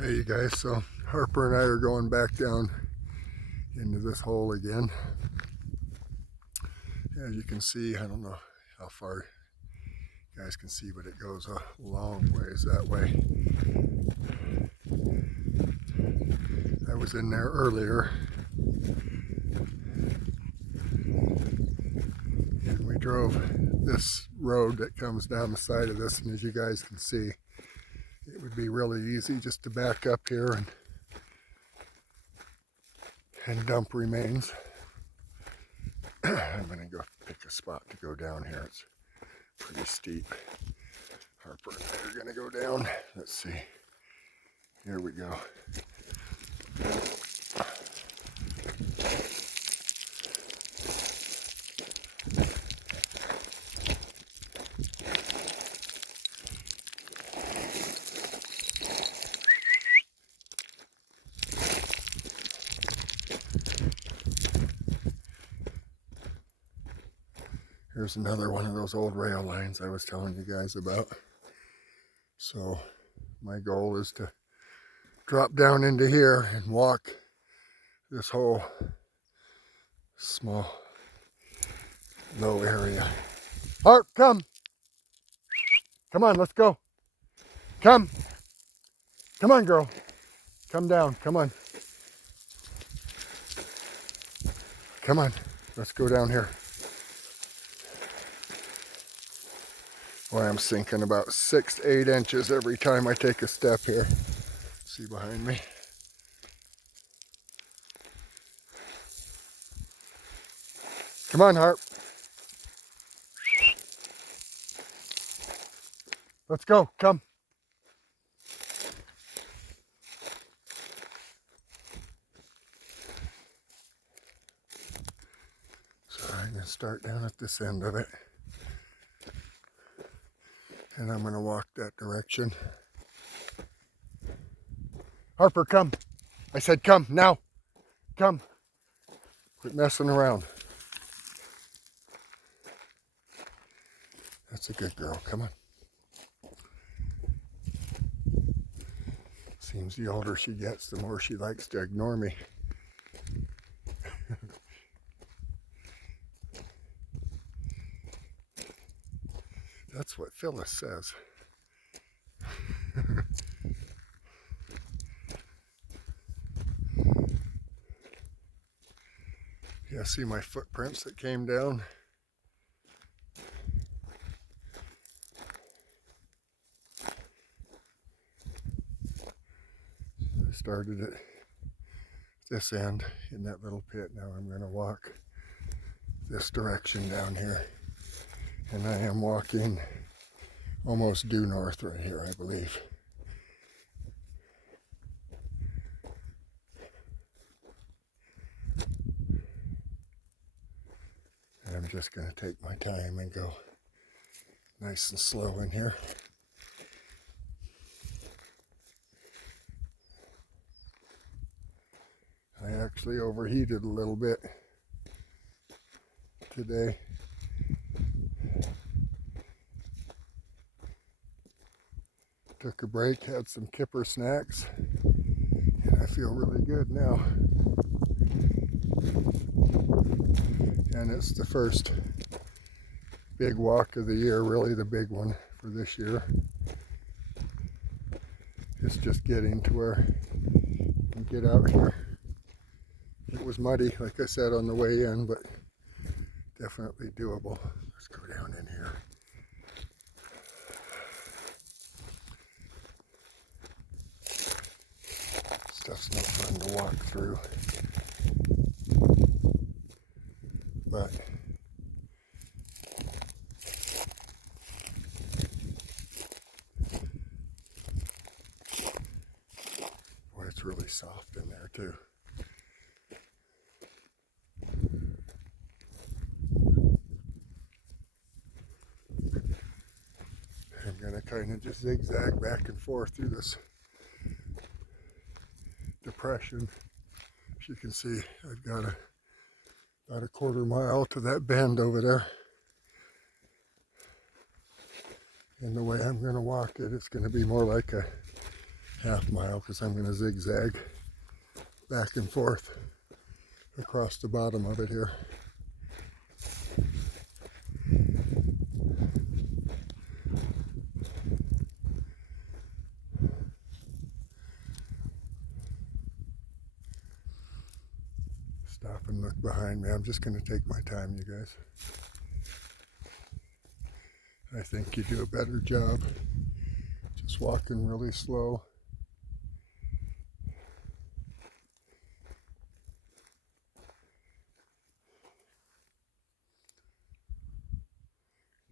Hey you guys, so Harper and I are going back down into this hole again. As you can see, I don't know how far you guys can see, but it goes a long ways that way. I was in there earlier and we drove this road that comes down the side of this, and as you guys can see, it would be really easy just to back up here and dump remains. I'm gonna go pick a spot to go down here. It's pretty steep. Harper and I are gonna go down. Let's see. Here we go. Here's another one of those old rail lines I was telling you guys about. So my goal is to drop down into here and walk this whole small low area. Harp, come! Come on, let's go. Come! Come on, girl. Come down, come on. Come on, let's go down here. Boy, I'm sinking about 6 to 8 inches every time I take a step here. See behind me? Come on, Harp. Let's go, come. So I'm gonna start down at this end of it. And I'm gonna walk that direction. Harper, come. I said come, now. Come. Quit messing around. That's a good girl, come on. Seems the older she gets, the more she likes to ignore me. That's what Phyllis says. Yeah, see my footprints that came down? I started at this end in that little pit. Now I'm going to walk this direction down here. And I am walking almost due north right here, I believe. And I'm just going to take my time and go nice and slow in here. I actually overheated a little bit today. Took a break, had some kipper snacks, and I feel really good now. And it's the first big walk of the year, really the big one for this year. It's just getting to where you can get out here. It was muddy, like I said, on the way in, but definitely doable. Let's go down in here. Stuff's no fun to walk through, but boy, it's really soft in there too. I'm gonna kind of just zigzag back and forth through this depression. As you can see, I've got about a quarter mile to that bend over there. And the way I'm going to walk it, it's going to be more like a half mile because I'm going to zigzag back and forth across the bottom of it here. Stop and look behind me. I'm just going to take my time, you guys. I think you do a better job just walking really slow.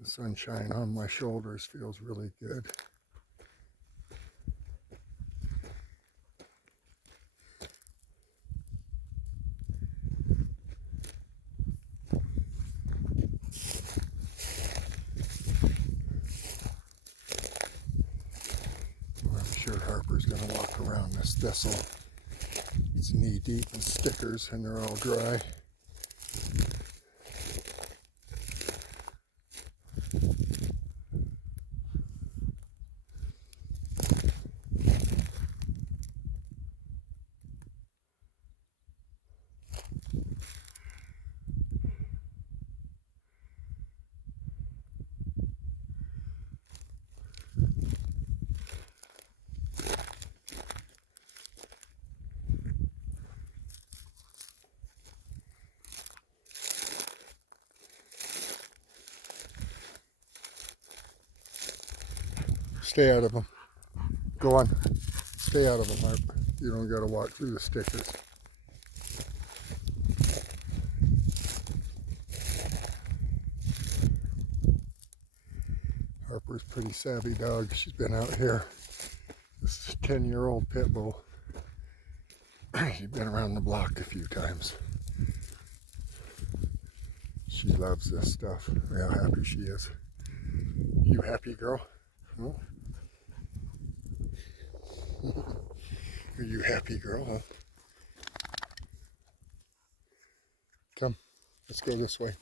The sunshine on my shoulders feels really good. I'm sure Harper's going to walk around this thistle. It's knee deep in stickers and they're all dry. Stay out of them. Go on. Stay out of them, Harp. You don't got to walk through the stickers. Harper's a pretty savvy dog. She's been out here. This is a 10-year-old pit bull. She's been around the block a few times. She loves this stuff. Look how happy she is. You happy, girl? Huh? Are you happy, girl? Huh? Come, let's go this way.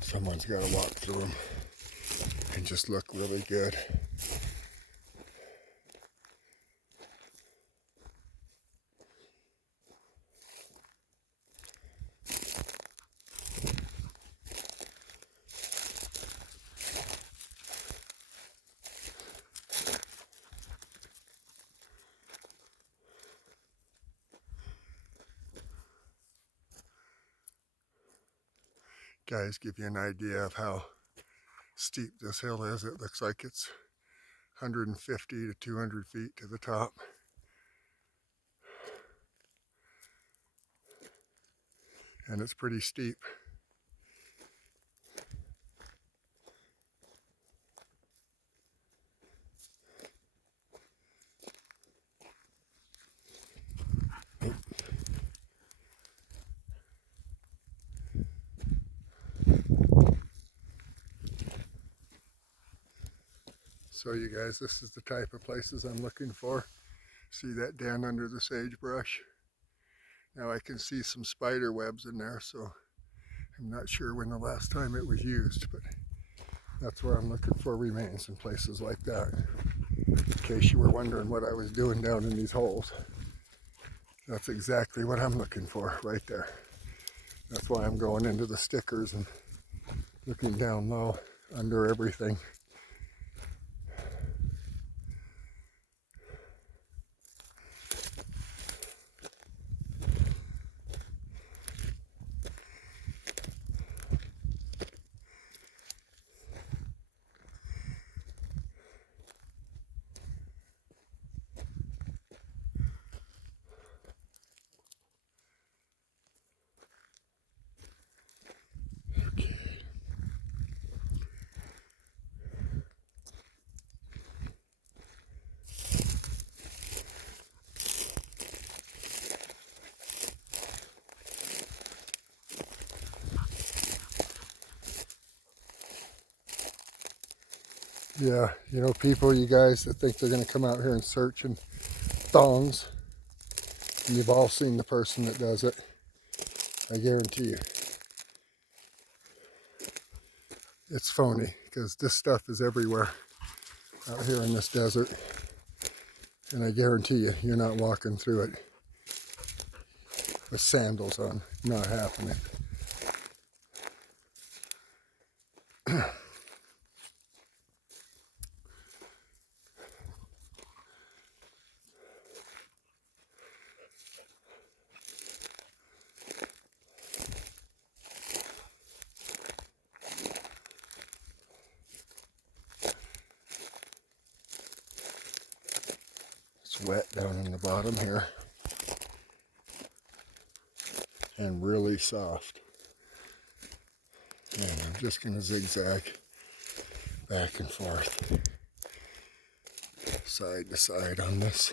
Someone's got to walk through them and just look really good. Guys, give you an idea of how steep this hill is. It looks like it's 150 to 200 feet to the top. And it's pretty steep. So you guys, this is the type of places I'm looking for. See that den under the sagebrush? Now I can see some spider webs in there, so I'm not sure when the last time it was used, but that's where I'm looking for remains in places like that. In case you were wondering what I was doing down in these holes. That's exactly what I'm looking for right there. That's why I'm going into the stickers and looking down low under everything. Yeah, you know, people, you guys that think they're going to come out here and search in thongs, You've all seen the person that does it. I guarantee you. It's phony, because this stuff is everywhere out here in this desert. And I guarantee you, you're not walking through it with sandals on. Not happening. It's wet down in the bottom here. And really soft. And I'm just going to zigzag back and forth, side to side on this.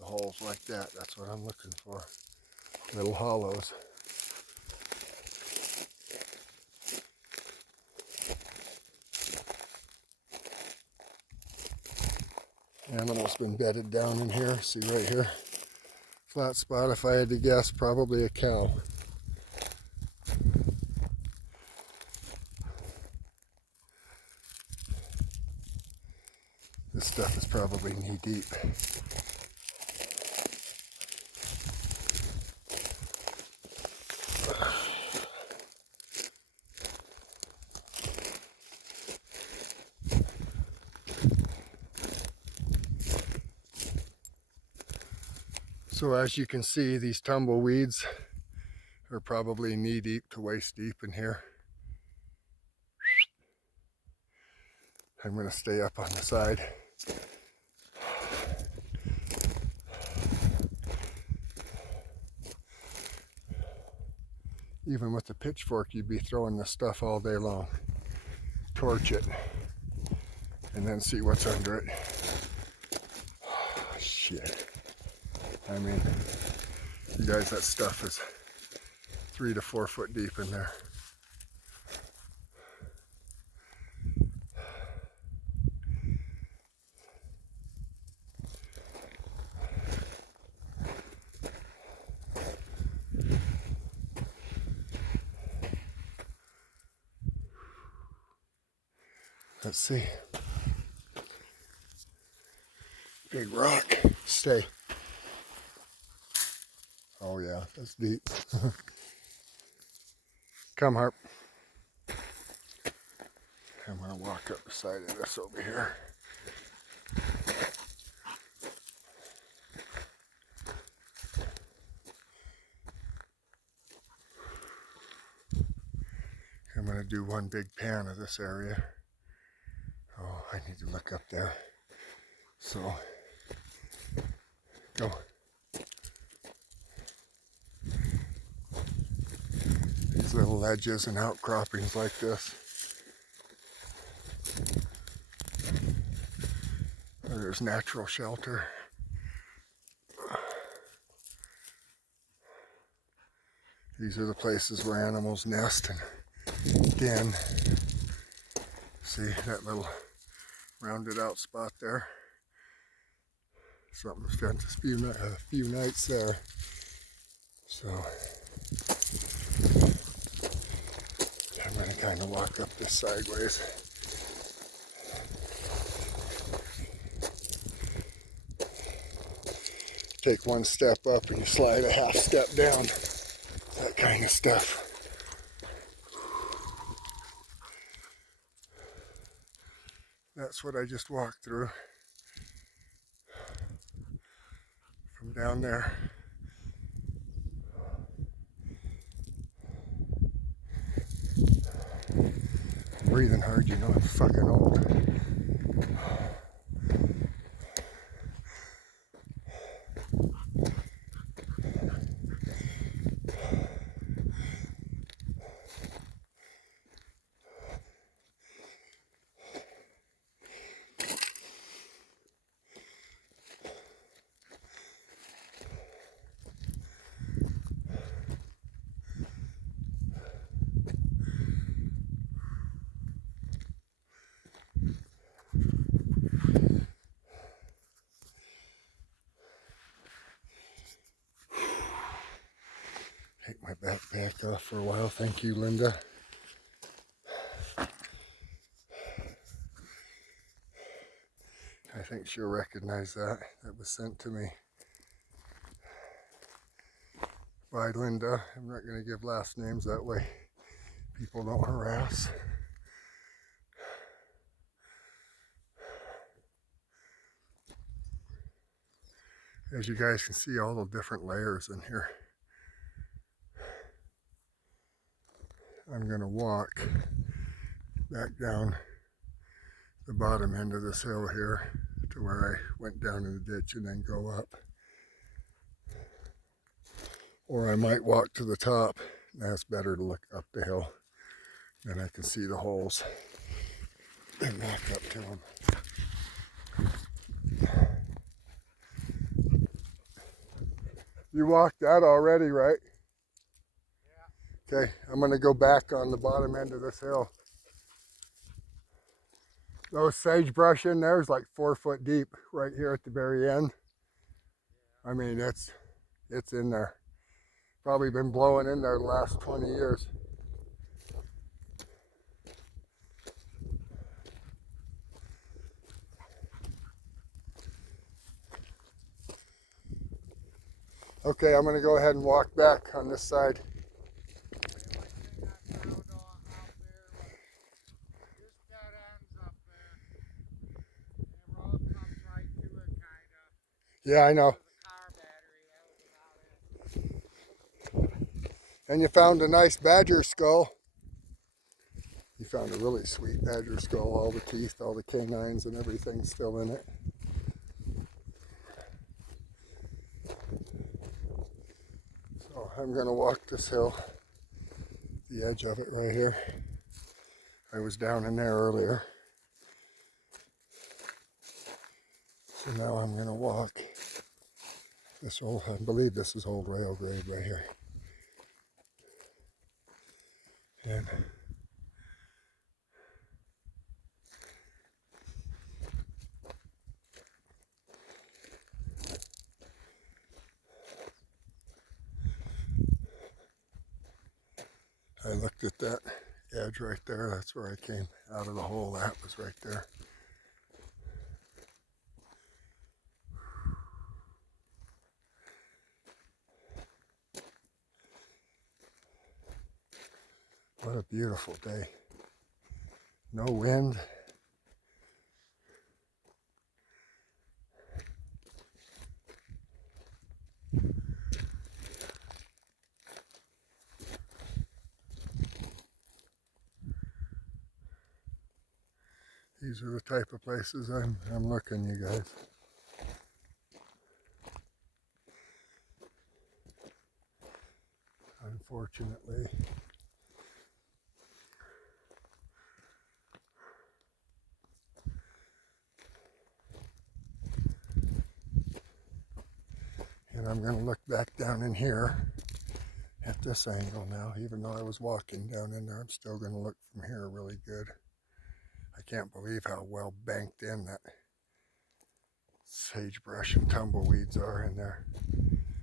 The holes like that, that's what I'm looking for. Little hollows. Animal's been bedded down in here. See right here? Flat spot, if I had to guess, probably a cow. This stuff is probably knee deep. So as you can see, these tumbleweeds are probably knee deep to waist deep in here. I'm going to stay up on the side. Even with the pitchfork, you'd be throwing this stuff all day long. Torch it, and then see what's under it. Oh, shit. I mean, you guys, that stuff is 3 to 4 foot deep in there. Let's see. Big rock. Stay. Oh yeah, that's deep. Come, Harp. I'm gonna walk up the side of this over here. I'm gonna do one big pan of this area. Oh, I need to look up there. So, go. These little ledges and outcroppings like this. There's natural shelter. These are the places where animals nest and den. See that little rounded out spot there? Something spent a few nights there. So I'm going to kind of walk up this sideways. Take one step up and you slide a half step down. That kind of stuff. That's what I just walked through. From down there. I'm breathing hard, you know I'm fucking old. Take my backpack off for a while. Thank you, Linda. I think she'll recognize that. That was sent to me by Linda. I'm not going to give last names, that way people don't harass. As you guys can see, all the different layers in here. I'm going to walk back down the bottom end of this hill here to where I went down in the ditch and then go up. Or I might walk to the top. That's better to look up the hill. Then I can see the holes and back up to them. You walked that already, right? Yeah. Okay, I'm going to go back on the bottom end of this hill. Those sagebrush in there is like 4 foot deep right here at the very end. I mean, it's in there. Probably been blowing in there the last 20 years. Okay, I'm going to go ahead and walk back on this side. Yeah, I know. And you found a nice badger skull. You found a really sweet badger skull. All the teeth, all the canines and everything still in it. So I'm going to walk this hill, the edge of it right here. I was down in there earlier. So now I'm going to walk this old, I believe this is old rail grade right here. And I looked at that edge right there. That's where I came out of the hole. That was right there. What a beautiful day. No wind. These are the type of places I'm looking, you guys. Unfortunately. And I'm going to look back down in here at this angle now. Even though I was walking down in there, I'm still going to look from here really good. I can't believe how well banked in that sagebrush and tumbleweeds are in there.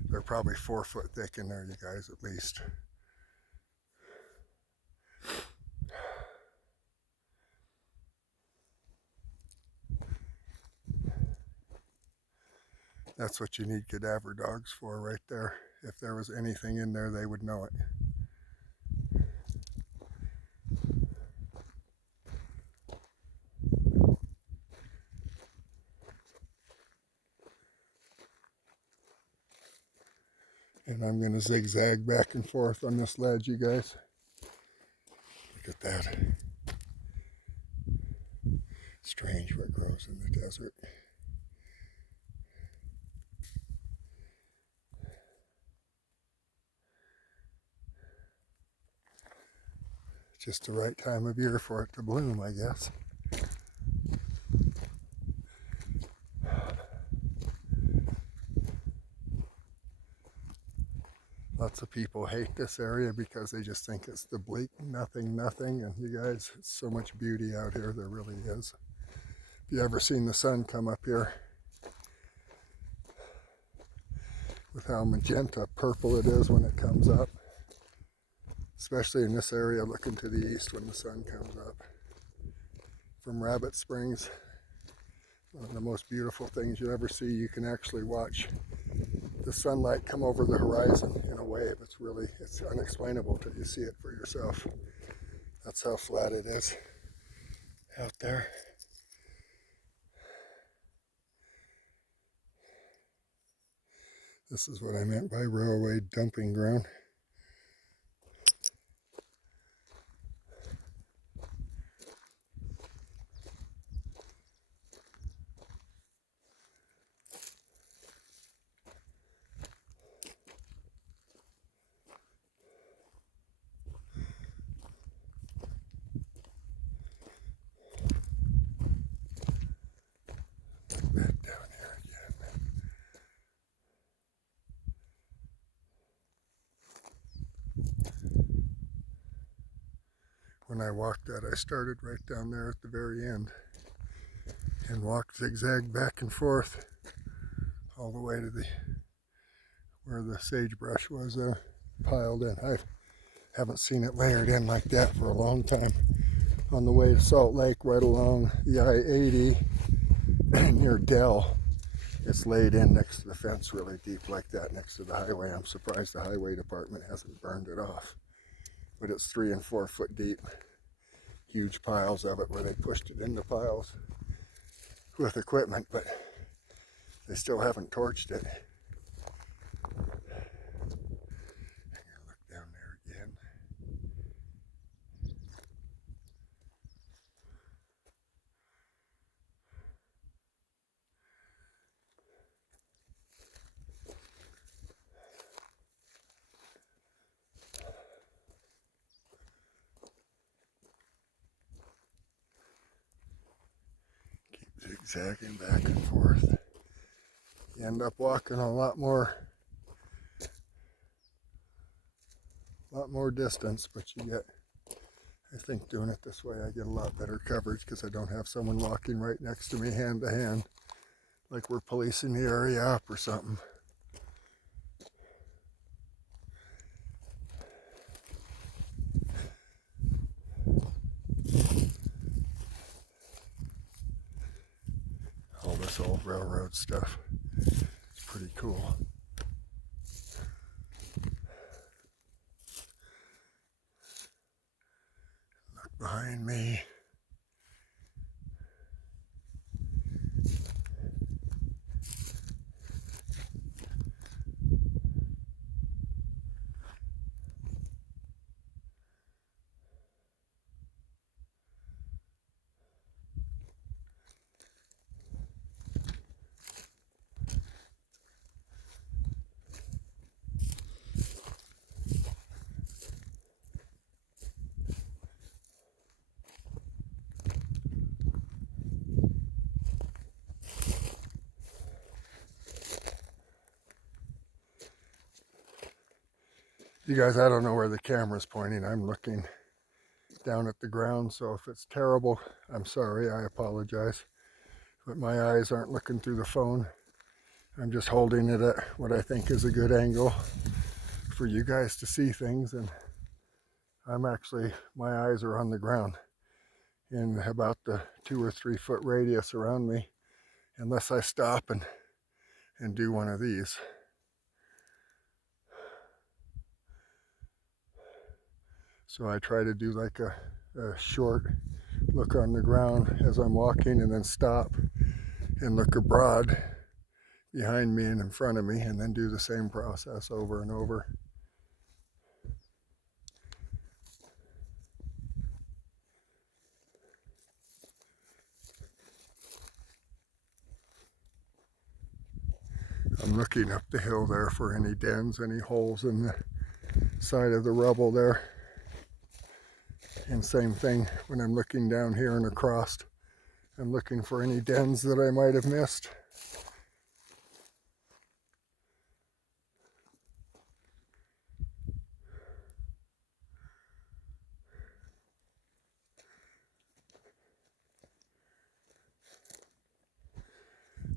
They're probably 4 foot thick in there, you guys, at least. That's what you need cadaver dogs for right there. If there was anything in there, they would know it. And I'm going to zigzag back and forth on this ledge, you guys. Look at that. Strange what grows in the desert. Just the right time of year for it to bloom, I guess. Lots of people hate this area because they just think it's the bleak nothing. And you guys, it's so much beauty out here, there really is. If you ever seen the sun come up here, with how magenta purple it is when it comes up. especially in this area looking to the east when the sun comes up. From Rabbit Springs, one of the most beautiful things you'll ever see. You can actually watch the sunlight come over the horizon in a wave. It's unexplainable till you see it for yourself. That's how flat it is out there. This is what I meant by railway dumping ground. That down here again. When I walked that, I started right down there at the very end and walked zigzag back and forth all the way to where the sagebrush was piled in. I haven't seen it layered in like that for a long time. On the way to Salt Lake, right along the I-80 near Dell, it's laid in next to the fence really deep like that next to the highway. I'm surprised the highway department hasn't burned it off. But it's 3 and 4 foot deep. Huge piles of it where they pushed it into piles with equipment, but they still haven't torched it. Look down there again. Zigzagging back and forth. You end up walking a lot more distance, but you get, I think doing it this way, I get a lot better coverage because I don't have someone walking right next to me hand to hand, like we're policing the area up or something. All this old railroad stuff. It's pretty cool. Look behind me. You guys, I don't know where the camera's pointing. I'm looking down at the ground, so if it's terrible, I'm sorry, I apologize. But my eyes aren't looking through the phone. I'm just holding it at what I think is a good angle for you guys to see things, and my eyes are on the ground in about the 2 or 3 foot radius around me, unless I stop and do one of these. So I try to do like a short look on the ground as I'm walking, and then stop and look abroad behind me and in front of me, and then do the same process over and over. I'm looking up the hill there for any dens, any holes in the side of the rubble there. And same thing when I'm looking down here and across. I'm looking for any dens that I might have missed.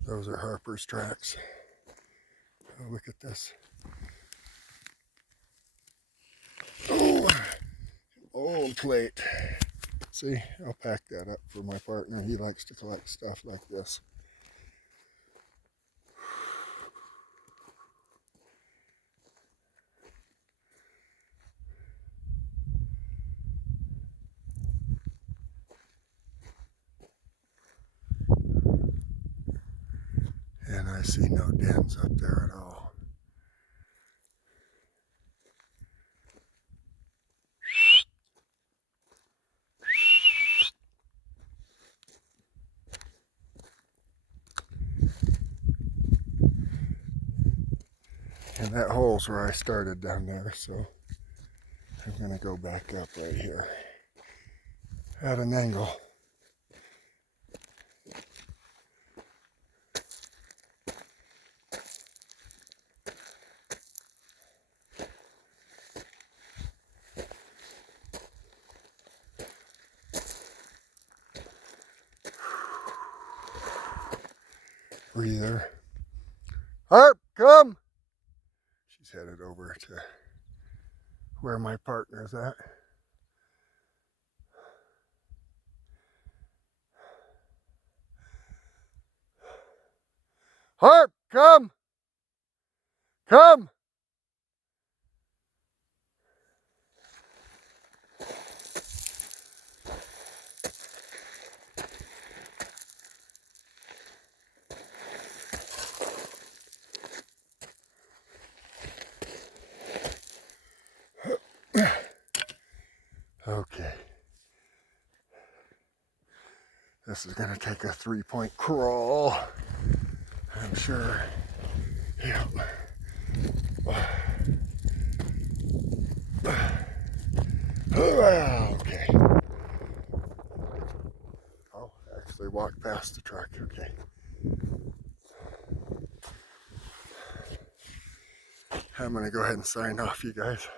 Those are Harper's tracks. Oh, look at this. Oh. plate. See, I'll pack that up for my partner. He likes to collect stuff like this. And I see no dens up there at all. And that hole's where I started down there, so I'm going to go back up right here at an angle. Breather. Harp, come! She's headed over to where my partner's at. Harp, come! Come! Okay. This is going to take a 3-point crawl, I'm sure. Yeah. Okay. I'll actually walk past the truck. Okay. I'm going to go ahead and sign off, you guys.